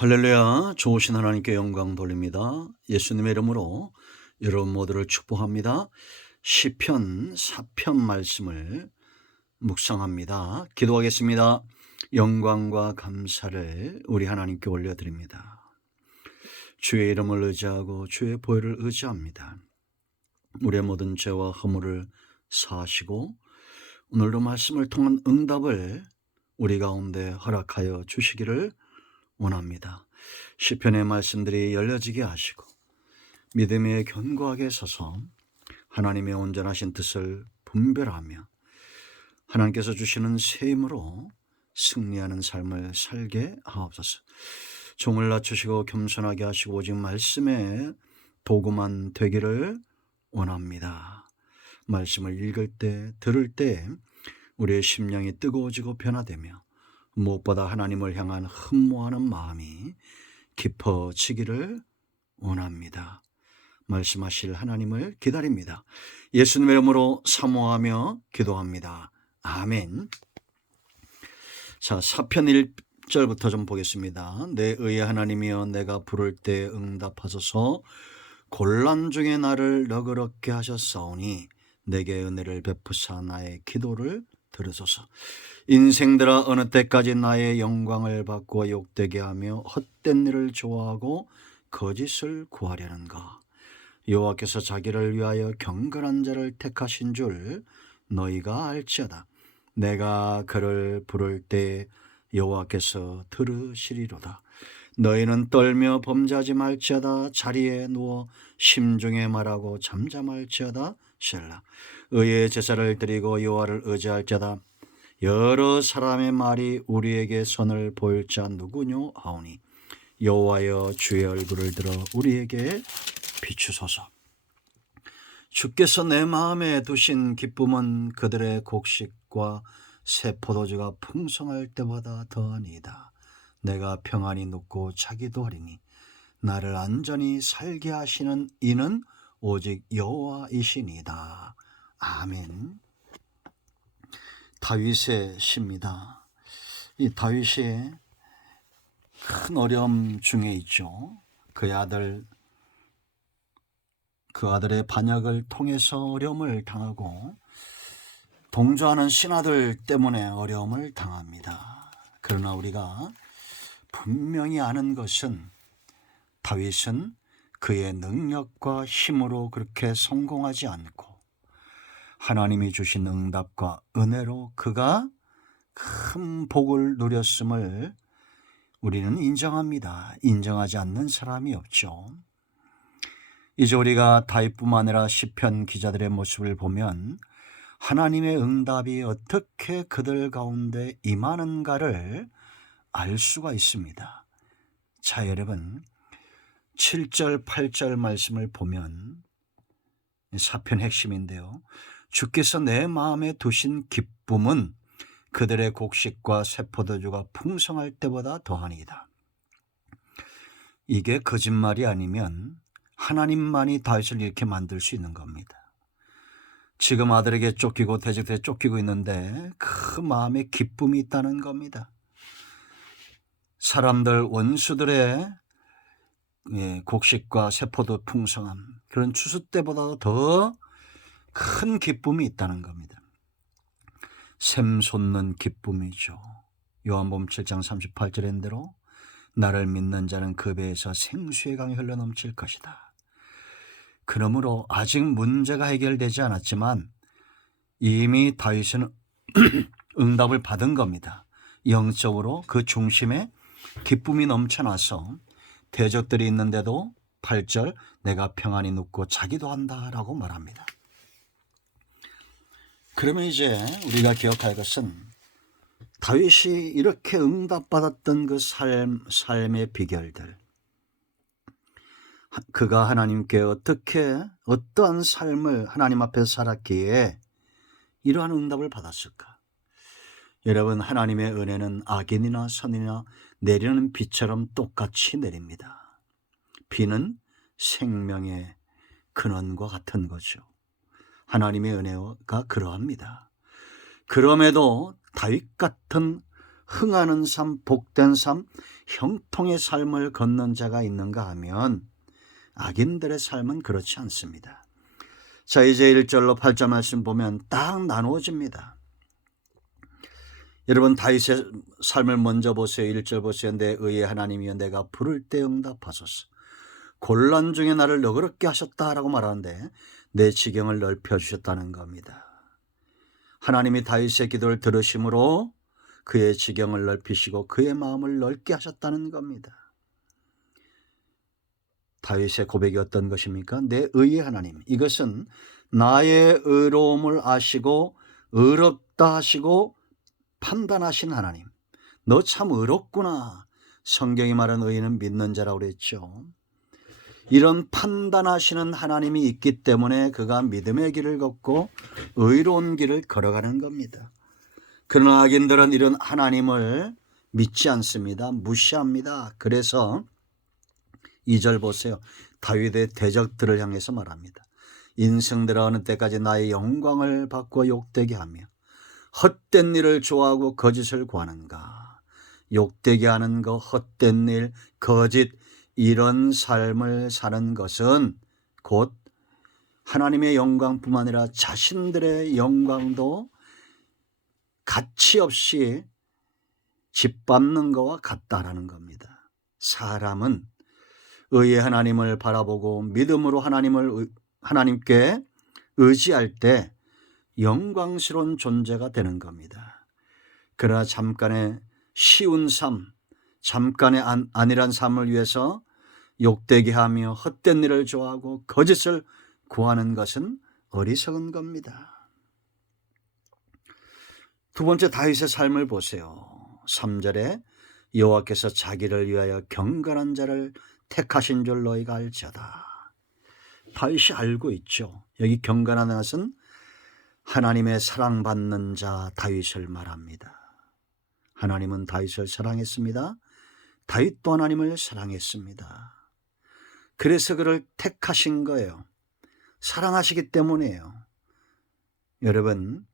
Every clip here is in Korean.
할렐루야. 좋으신 하나님께 영광 돌립니다. 예수님의 이름으로 여러분 모두를 축복합니다. 시편 4편 말씀을 묵상합니다. 기도하겠습니다. 영광과 감사를 우리 하나님께 올려드립니다. 주의 이름을 의지하고 주의 보혈을 의지합니다. 우리의 모든 죄와 허물을 사하시고 오늘도 말씀을 통한 응답을 우리 가운데 허락하여 주시기를 원합니다. 시편의 말씀들이 열려지게 하시고 믿음에 견고하게 서서 하나님의 온전하신 뜻을 분별하며 하나님께서 주시는 새 힘으로 승리하는 삶을 살게 하옵소서. 종을 낮추시고 겸손하게 하시고 오직 말씀에 도구만 되기를 원합니다. 말씀을 읽을 때 들을 때 우리의 심령이 뜨거워지고 변화되며 무엇보다 하나님을 향한 흠모하는 마음이 깊어지기를 원합니다. 말씀하실 하나님을 기다립니다. 예수님의 이름으로 사모하며 기도합니다. 아멘. 자, 사편 1절부터 좀 보겠습니다. 내 의의 하나님이여 내가 부를 때 응답하소서. 곤란 중에 나를 너그럽게 하셨사오니 내게 은혜를 베푸사 나의 기도를 들으소서. 인생들아 어느 때까지 나의 영광을 받고 욕되게 하며 헛된 일을 좋아하고 거짓을 구하려는가. 여호와께서 자기를 위하여 경건한 자를 택하신 줄 너희가 알지어다. 내가 그를 부를 때 여호와께서 들으시리로다. 너희는 떨며 범죄하지 말지어다. 자리에 누워 심중에 말하고 잠잠할지어다. 셀라. 의의 제사를 드리고 여호와를 의지할지어다. 여러 사람의 말이 우리에게 선을 보일 자 누구뇨 하오니 여호와여 주의 얼굴을 들어 우리에게 비추소서. 주께서 내 마음에 두신 기쁨은 그들의 곡식과 새 포도주가 풍성할 때보다 더하니이다. 내가 평안히 눕고 자기도 하리니 나를 안전히 살게 하시는 이는 오직 여호와이시니이다. 아멘. 다윗의 시입니다. 이 다윗이 큰 어려움 중에 있죠. 그 아들의 반역을 통해서 어려움을 당하고 동조하는 신하들 때문에 어려움을 당합니다. 그러나 우리가 분명히 아는 것은 다윗은 그의 능력과 힘으로 그렇게 성공하지 않고 하나님이 주신 응답과 은혜로 그가 큰 복을 누렸음을 우리는 인정합니다. 인정하지 않는 사람이 없죠. 이제 우리가 다윗뿐만 아니라 시편 기자들의 모습을 보면 하나님의 응답이 어떻게 그들 가운데 임하는가를 알 수가 있습니다. 자, 여러분 7절 8절 말씀을 보면 사편 핵심인데요. 주께서 내 마음에 두신 기쁨은 그들의 곡식과 새 포도주가 풍성할 때보다 더하니이다. 이게 거짓말이 아니면 하나님만이 다윗을 이렇게 만들 수 있는 겁니다. 지금 아들에게 쫓기고 대적에 쫓기고 있는데 그 마음에 기쁨이 있다는 겁니다. 사람들 원수들의 곡식과 새 포도 풍성함 그런 추수 때보다도 더 큰 기쁨이 있다는 겁니다. 샘 솟는 기쁨이죠. 요한복음 7장 38절인 대로 나를 믿는 자는 그 배에서 생수의 강이 흘러넘칠 것이다. 그러므로 아직 문제가 해결되지 않았지만 이미 다윗은 응답을 받은 겁니다. 영적으로 그 중심에 기쁨이 넘쳐나서 대적들이 있는데도 8절 내가 평안히 눕고 자기도 한다라고 말합니다. 그러면 이제 우리가 기억할 것은 다윗이 이렇게 응답받았던 그 삶의 비결들, 그가 하나님께 어떠한 삶을 하나님 앞에서 살았기에 이러한 응답을 받았을까? 여러분, 하나님의 은혜는 악인이나 선인이나 내리는 비처럼 똑같이 내립니다. 비는 생명의 근원과 같은 거죠. 하나님의 은혜가 그러합니다. 그럼에도 다윗 같은 흥하는 삶, 복된 삶, 형통의 삶을 걷는 자가 있는가 하면 악인들의 삶은 그렇지 않습니다. 자, 이제 1절로 8절 말씀 보면 딱 나누어집니다. 여러분, 다윗의 삶을 먼저 보세요. 1절 보세요. 내 의의 하나님이여 내가 부를 때 응답하소서. 곤란 중에 나를 너그럽게 하셨다라고 말하는데 내 지경을 넓혀주셨다는 겁니다. 하나님이 다윗의 기도를 들으심으로 그의 지경을 넓히시고 그의 마음을 넓게 하셨다는 겁니다. 다윗의 고백이 어떤 것입니까? 내 의의 하나님. 이것은 나의 의로움을 아시고 의롭다 하시고 판단하신 하나님. 너 참 의롭구나. 성경이 말하는 의인은 믿는 자라고 그랬죠. 이런 판단하시는 하나님이 있기 때문에 그가 믿음의 길을 걷고 의로운 길을 걸어가는 겁니다. 그러나 악인들은 이런 하나님을 믿지 않습니다. 무시합니다. 그래서 2절 보세요. 다윗의 대적들을 향해서 말합니다. 인생들아 어느 때까지 나의 영광을 받고 욕되게 하며 헛된 일을 좋아하고 거짓을 구하는가. 욕되게 하는 거, 헛된 일, 거짓, 이런 삶을 사는 것은 곧 하나님의 영광뿐만 아니라 자신들의 영광도 가치 없이 짓밟는 것과 같다라는 겁니다. 사람은 의의 하나님을 바라보고 믿음으로 하나님께 의지할 때 영광스러운 존재가 되는 겁니다. 그러나 잠깐의 쉬운 삶, 잠깐의 안일한 삶을 위해서 욕되게 하며 헛된 일을 좋아하고 거짓을 구하는 것은 어리석은 겁니다. 두 번째 다윗의 삶을 보세요. 3절에 여호와께서 자기를 위하여 경건한 자를 택하신 줄 너희가 알지어다. 다윗이 알고 있죠. 여기 경건한 것은 하나님의 사랑받는 자 다윗을 말합니다. 하나님은 다윗을 사랑했습니다. 다윗도 하나님을 사랑했습니다. 그래서 그를 택하신 거예요. 사랑하시기 때문이에요. 여러분,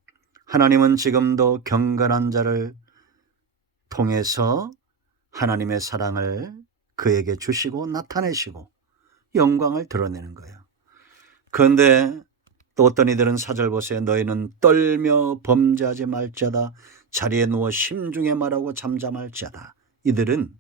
하나님은 지금도 경건한 자를 통해서 하나님의 사랑을 그에게 주시고 나타내시고 영광을 드러내는 거예요. 그런데 또 어떤 이들은 4절 보세요. 너희는 떨며 범죄하지 말지어다. 자리에 누워 심중에 말하고 잠잠할지어다. 이들은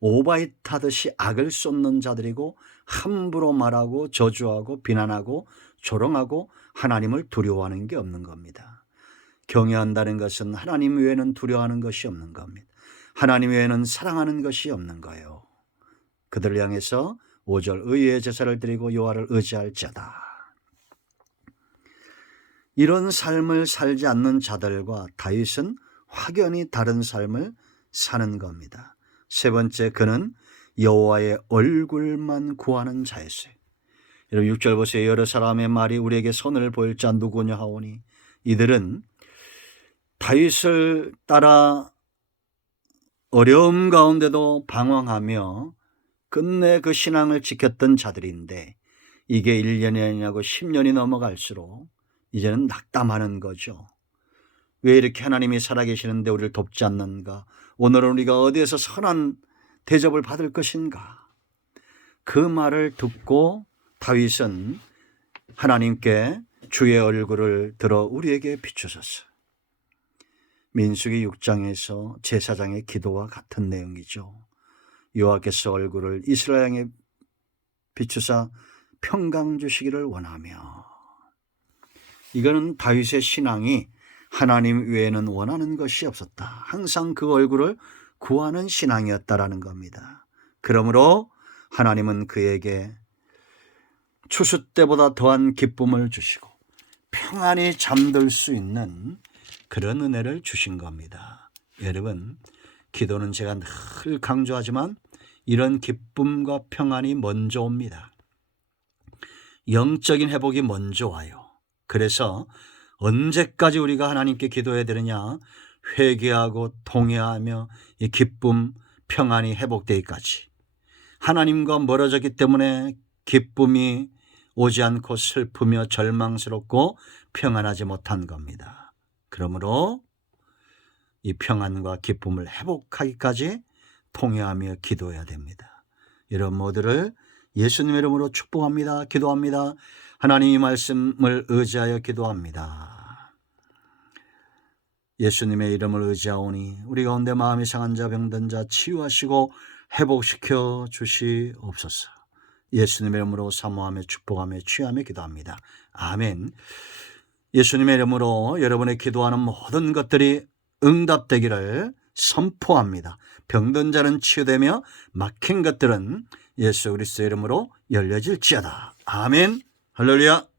오바잇 하듯이 악을 쏟는 자들이고 함부로 말하고 저주하고 비난하고 조롱하고 하나님을 두려워하는 게 없는 겁니다. 경외한다는 것은 하나님 외에는 두려워하는 것이 없는 겁니다. 하나님 외에는 사랑하는 것이 없는 거예요. 그들을 향해서 5절 의의 제사를 드리고 여호와를 의지할지어다. 이런 삶을 살지 않는 자들과 다윗은 확연히 다른 삶을 사는 겁니다. 세 번째, 그는 여호와의 얼굴만 구하는 자였어요. 여러분 6절 보세요. 여러 사람의 말이 우리에게 선을 보일 자 누구냐 하오니 이들은 다윗을 따라 어려움 가운데도 방황하며 끝내 그 신앙을 지켰던 자들인데 이게 1년이 아니냐고 10년이 넘어갈수록 이제는 낙담하는 거죠. 왜 이렇게 하나님이 살아계시는데 우리를 돕지 않는가? 오늘은 우리가 어디에서 선한 대접을 받을 것인가? 그 말을 듣고 다윗은 하나님께 주의 얼굴을 들어 우리에게 비추소서. 민수기 6장에서 제사장의 기도와 같은 내용이죠. 여호와께서 얼굴을 이스라엘에 비추사 평강 주시기를 원하며, 이거는 다윗의 신앙이 하나님 외에는 원하는 것이 없었다. 항상 그 얼굴을 구하는 신앙이었다라는 겁니다. 그러므로 하나님은 그에게 추수 때보다 더한 기쁨을 주시고 평안히 잠들 수 있는 그런 은혜를 주신 겁니다. 여러분, 기도는 제가 늘 강조하지만 이런 기쁨과 평안이 먼저 옵니다. 영적인 회복이 먼저 와요. 그래서 언제까지 우리가 하나님께 기도해야 되느냐? 회개하고 통회하며 이 기쁨, 평안이 회복되기까지. 하나님과 멀어졌기 때문에 기쁨이 오지 않고 슬프며 절망스럽고 평안하지 못한 겁니다. 그러므로 이 평안과 기쁨을 회복하기까지 통회하며 기도해야 됩니다. 이런 모두를 예수님의 이름으로 축복합니다. 기도합니다. 하나님의 말씀을 의지하여 기도합니다. 예수님의 이름을 의지하오니 우리 가운데 마음이 상한 자 병든 자 치유하시고 회복시켜 주시옵소서. 예수님의 이름으로 사모하며 축복하며 취하며 기도합니다. 아멘. 예수님의 이름으로 여러분의 기도하는 모든 것들이 응답되기를 선포합니다. 병든 자는 치유되며 막힌 것들은 예수 그리스도의 이름으로 열려질지어다. 아멘. 할렐루야.